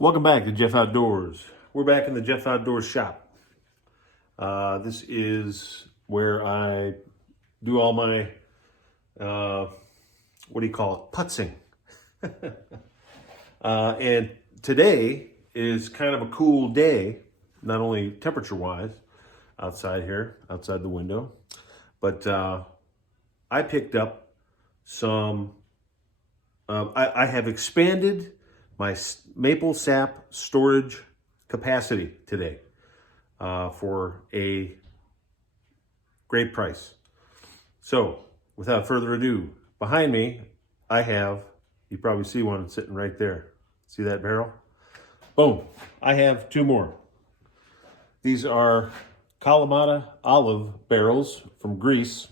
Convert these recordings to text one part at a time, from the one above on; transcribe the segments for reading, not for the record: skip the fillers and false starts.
Welcome back to Jeff Outdoors. We're back in the Jeff Outdoors shop. This is where I do all my, what do you call it, putzing. And today is kind of a cool day, not only temperature-wise, outside here, outside the window, but I picked up some, I have expanded my maple sap storage capacity today for a great price. So without further ado, behind me, I have, you probably see one sitting right there. See that barrel? Boom, I have two more. These are Kalamata olive barrels from Greece.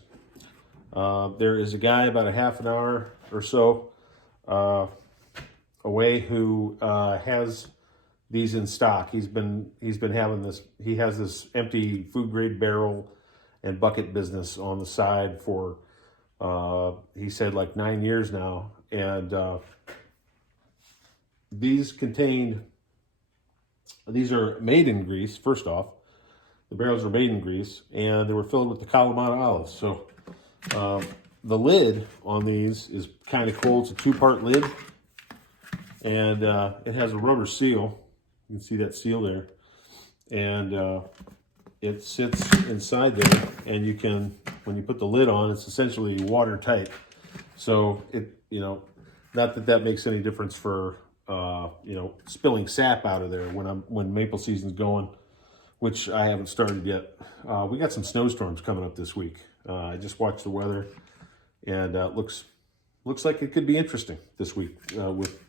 There is a guy about a half an hour or so away who has these in stock. He's been having this. He has this empty food grade barrel and bucket business on the side for he said like 9 years now. And these are made in Greece. First off, the barrels are made in Greece, and they were filled with the Kalamata olives. So the lid on these is kind of cool. It's a two-part lid. And it has a rubber seal. You can see that seal there. And it sits inside there. And you can, when you put the lid on, it's essentially watertight. So it, not that that makes any difference for, spilling sap out of there when maple season's going, which I haven't started yet. We got some snowstorms coming up this week. I just watched the weather, and looks like it could be interesting this week with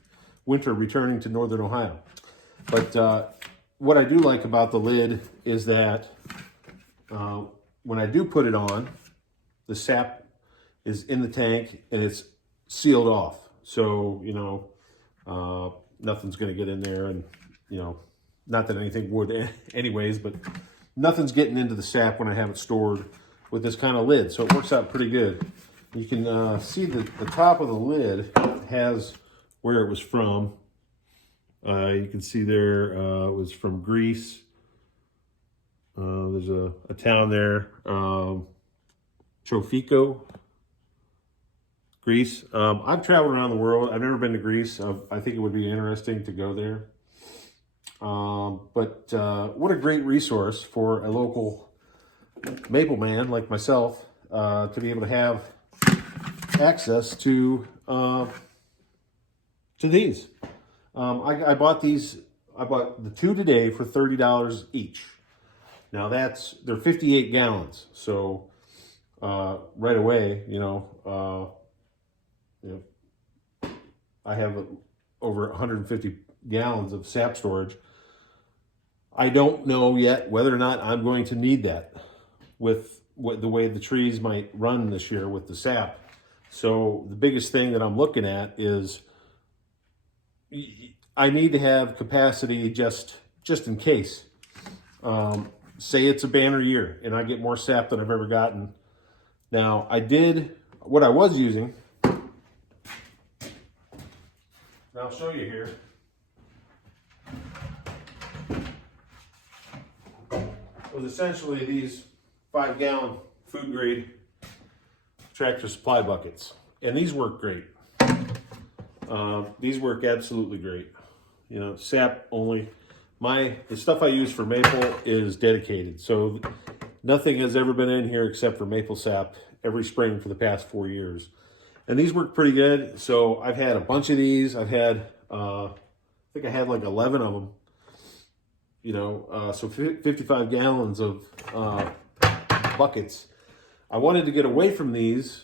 winter returning to northern Ohio. But what I do like about the lid is that when I do put it on, the sap is in the tank and it's sealed off. So, nothing's going to get in there, and, not that anything would anyways, but nothing's getting into the sap when I have it stored with this kind of lid. So it works out pretty good. You can see the top of the lid has where it was from. You can see there it was from Greece. There's a town there, Trofico, Greece. I've traveled around the world. I've never been to Greece. I think it would be interesting to go there. But what a great resource for a local maple man like myself to be able to have access to these. I bought these. I bought the two today for $30 each. Now they're 58 gallons. So right away, I have over 150 gallons of sap storage. I don't know yet whether or not I'm going to need that with the way the trees might run this year with the sap. So the biggest thing that I'm looking at is I need to have capacity just in case. Say it's a banner year and I get more sap than I've ever gotten. Now what I was using, and I'll show you here. Was essentially these 5-gallon food grade Tractor Supply buckets, and these work great. These work absolutely great. Sap only. The stuff I use for maple is dedicated, so nothing has ever been in here except for maple sap every spring for the past 4 years, and these work pretty good. So I've had a bunch of these. I've had I think I had like 11 of them. So 55 gallons of buckets. I wanted to get away from these,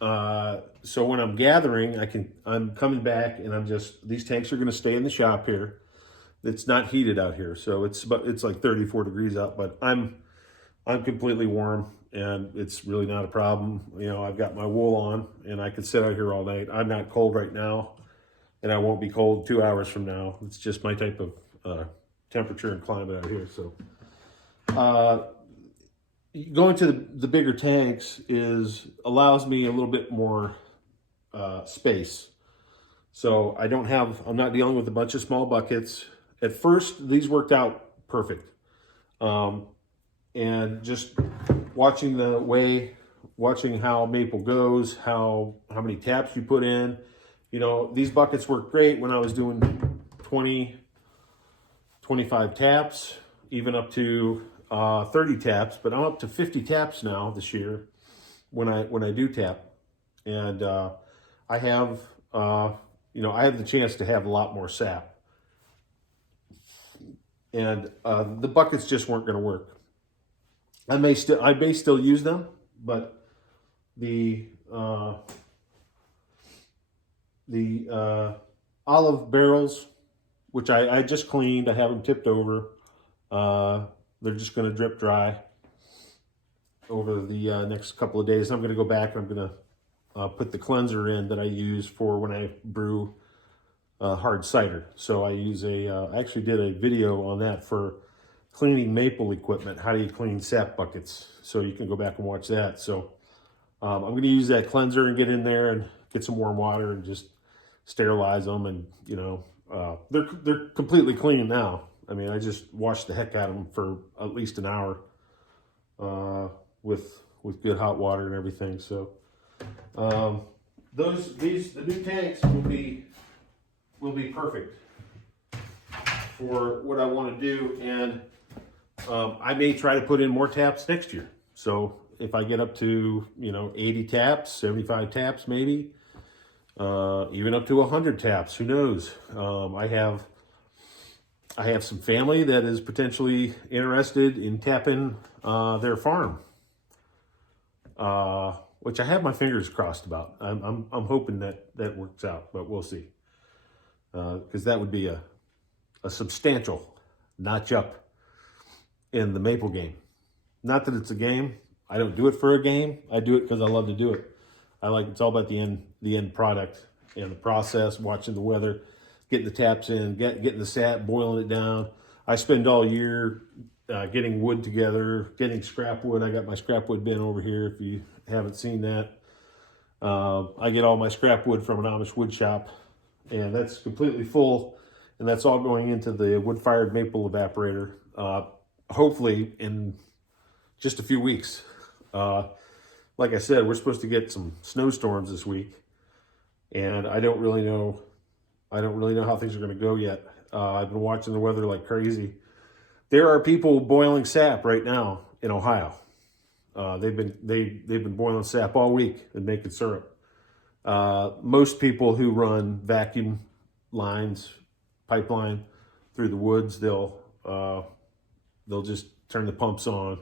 so when I'm gathering, I'm coming back and these tanks are going to stay in the shop here. It's not heated out here, so it's like 34 degrees out, but I'm completely warm and it's really not a problem. I've got my wool on and I could sit out here all night. I'm not cold right now, and I won't be cold 2 hours from now. It's just my type of temperature and climate out here. So going to the bigger tanks allows me a little bit more space. So I'm not dealing with a bunch of small buckets. At first, these worked out perfect. And just watching how maple goes, how many taps you put in. You know, these buckets worked great when I was doing 20, 25 taps, even up to 30 taps, but I'm up to 50 taps now this year when I do tap. And I have, I have the chance to have a lot more sap. And the buckets just weren't going to work. I may still use them, but the olive barrels, which I just cleaned, I have them tipped over. They're just going to drip dry over the next couple of days. I'm going to go back and I'm going to put the cleanser in that I use for when I brew hard cider. So I actually did a video on that for cleaning maple equipment. How do you clean sap buckets? So you can go back and watch that. So I'm going to use that cleanser and get in there and get some warm water and just sterilize them. And they're completely clean now. I mean, I just washed the heck out of them for at least an hour with good hot water and everything. So the new tanks will be perfect for what I want to do. And I may try to put in more taps next year. So if I get up to 80 taps, 75 taps, maybe even up to 100 taps, who knows? I have some family that is potentially interested in tapping their farm, which I have my fingers crossed about. I'm hoping that works out, but we'll see. Because that would be a substantial notch up in the maple game. Not that it's a game. I don't do it for a game. I do it because I love to do it. It's all about the end product and the process, watching the weather, getting the taps in, getting the sap, boiling it down. I spend all year getting wood together, getting scrap wood. I got my scrap wood bin over here if you haven't seen that. I get all my scrap wood from an Amish wood shop, and that's completely full, and that's all going into the wood-fired maple evaporator, hopefully in just a few weeks. Like I said, we're supposed to get some snowstorms this week, and I don't really know how things are going to go yet. I've been watching the weather like crazy. There are people boiling sap right now in Ohio. They've been boiling sap all week and making syrup. Most people who run vacuum lines, pipeline through the woods, they'll just turn the pumps on,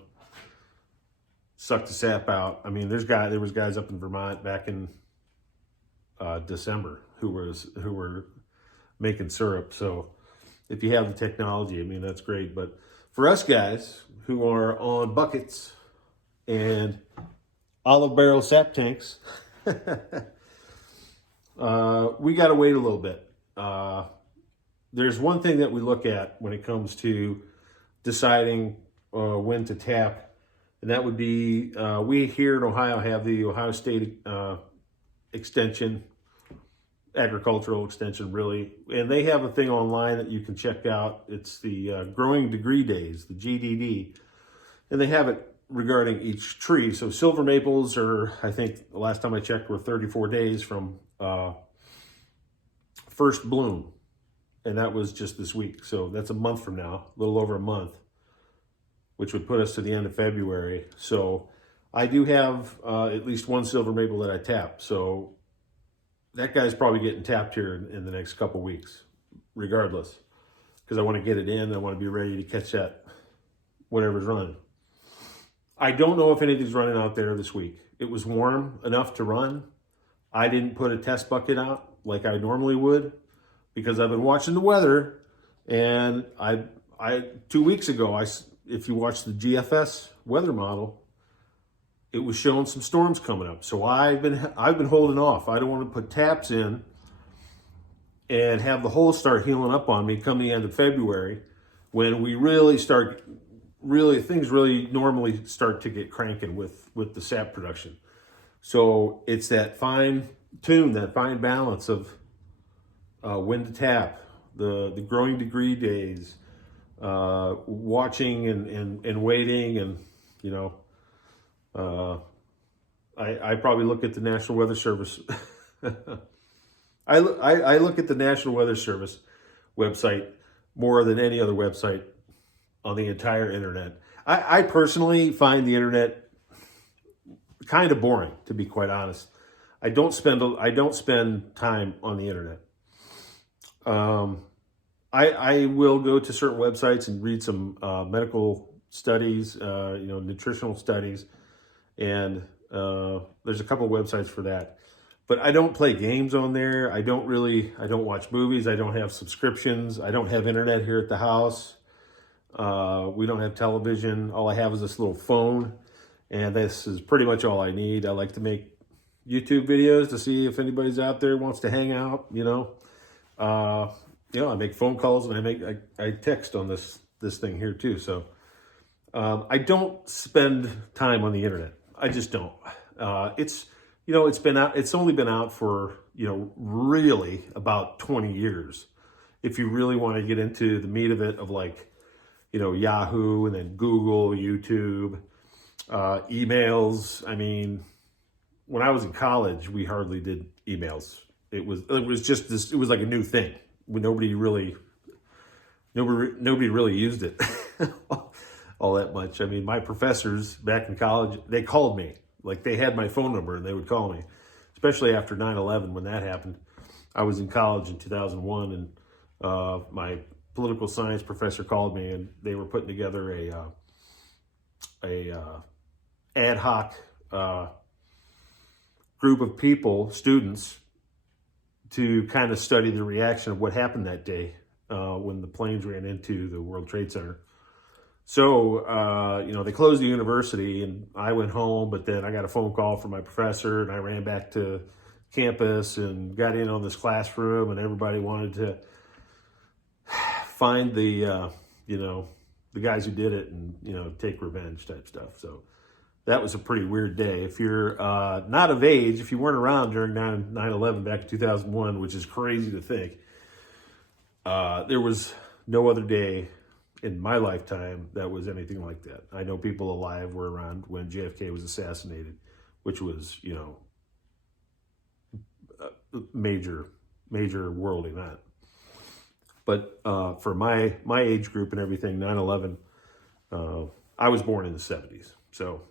suck the sap out. I mean, there was guys up in Vermont back in December who were making syrup. So if you have the technology, I mean, that's great. But for us guys who are on buckets and olive barrel sap tanks, we got to wait a little bit. There's one thing that we look at when it comes to deciding when to tap, and that would be we here in Ohio have the Ohio State Extension, agricultural extension really, and they have a thing online that you can check out. It's the growing degree days, the GDD, and they have it regarding each tree. So silver maples are, I think the last time I checked, were 34 days from first bloom, and that was just this week. So that's a month from now, a little over a month, which would put us to the end of February. So I do have at least one silver maple that I tap. So that guy's probably getting tapped here in the next couple weeks, regardless, because I want to get it in. I want to be ready to catch that whatever's running. I don't know if anything's running out there this week. It was warm enough to run. I didn't put a test bucket out like I normally would because I've been watching the weather. And I 2 weeks ago, if you watch the GFS weather model, it was showing some storms coming up. So I've been holding off. I don't want to put taps in and have the holes start healing up on me come the end of February, when we things really normally start to get cranking with the sap production. So it's that fine tune, that fine balance of when to tap, the growing degree days, watching and waiting, and you know, I probably look at the National Weather Service. I look at the National Weather Service website more than any other website on the entire internet. I personally find the internet kind of boring, to be quite honest. I don't spend time on the internet. I will go to certain websites and read some medical studies, nutritional studies, and there's a couple of websites for that. But I don't play games on there. I don't watch movies. I don't have subscriptions. I don't have internet here at the house. We don't have television. All I have is this little phone, and this is pretty much all I need. I like to make YouTube videos to see if anybody's out there wants to hang out. I make phone calls, and I text on this thing here too. So I don't spend time on the internet. I just don't. It's only been out for, really about 20 years. If you really want to get into the meat of it, of Yahoo, and then Google, YouTube, emails. I mean, when I was in college, we hardly did emails. It was just this. It was like a new thing. Nobody really used it all that much. I mean, my professors back in college, they called me. Like, they had my phone number and they would call me, especially after 9/11 when that happened. I was in college in 2001, and my political science professor called me, and they were putting together a ad hoc group of people, students, to kind of study the reaction of what happened that day when the planes ran into the World Trade Center. So, they closed the university, and I went home, but then I got a phone call from my professor, and I ran back to campus and got in on this classroom, and everybody wanted to find the guys who did it and, take revenge type stuff. So that was a pretty weird day. If you're not of age, if you weren't around during 9/11 back in 2001, which is crazy to think, there was no other day in my lifetime that was anything like that. I know people alive were around when JFK was assassinated, which was, a major world event. But for my age group and everything, 9/11, I was born in the 70s. So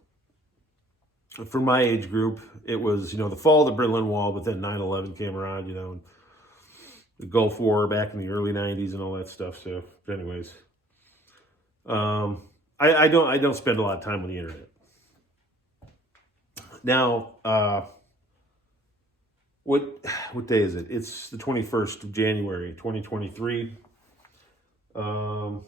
for my age group, it was, the fall of the Berlin Wall, but then 9/11 came around, and the Gulf War back in the early 90s and all that stuff. So anyways, I don't spend a lot of time on the internet. Now, what day is it? It's the 21st of January, 2023. I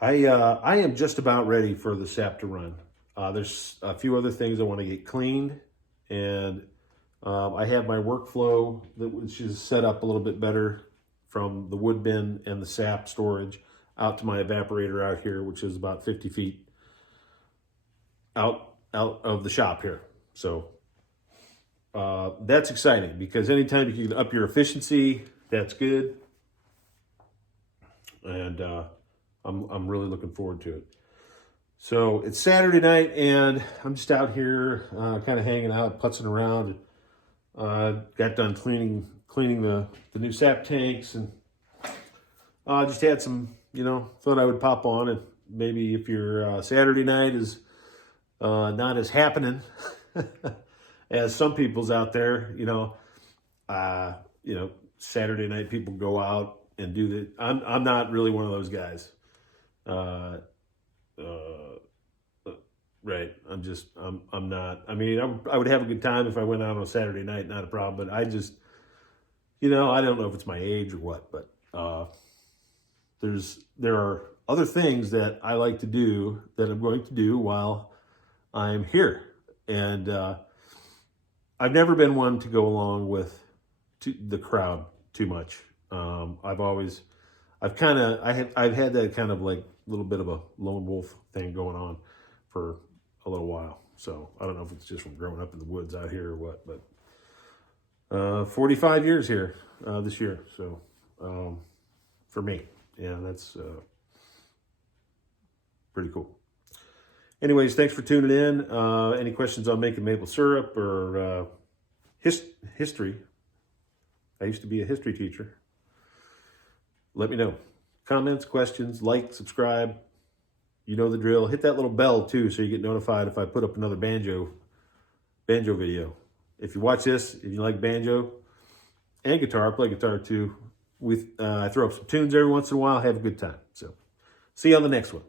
am just about ready for the sap to run. There's a few other things I want to get cleaned, and I have my workflow which is set up a little bit better from the wood bin and the sap storage out to my evaporator out here, which is about 50 feet out of the shop here. So that's exciting, because anytime you can up your efficiency, that's good. And I'm really looking forward to it. So it's Saturday night, and I'm just out here kind of hanging out, putzing around. Got done cleaning the new sap tanks, and just had some, thought I would pop on, and maybe if your Saturday night is not as happening as some people's out there, Saturday night people go out and do the. I'm not really one of those guys. Right. I'm not. I mean, I would have a good time if I went out on a Saturday night, not a problem. But I just, I don't know if it's my age or what, but there are other things that I like to do that I'm going to do while I'm here, and I've never been one to go along with the crowd too much. I've had that kind of like little bit of a lone wolf thing going on for a little while. So I don't know if it's just from growing up in the woods out here or what, but 45 years here this year. So for me, yeah, that's pretty cool. Anyways, thanks for tuning in. Any questions on making maple syrup or history? I used to be a history teacher. Let me know. Comments, questions, like, subscribe. You know the drill. Hit that little bell too so you get notified if I put up another banjo video. If you watch this, if you like banjo and guitar, I play guitar too. I throw up some tunes every once in a while. Have a good time. So see you on the next one.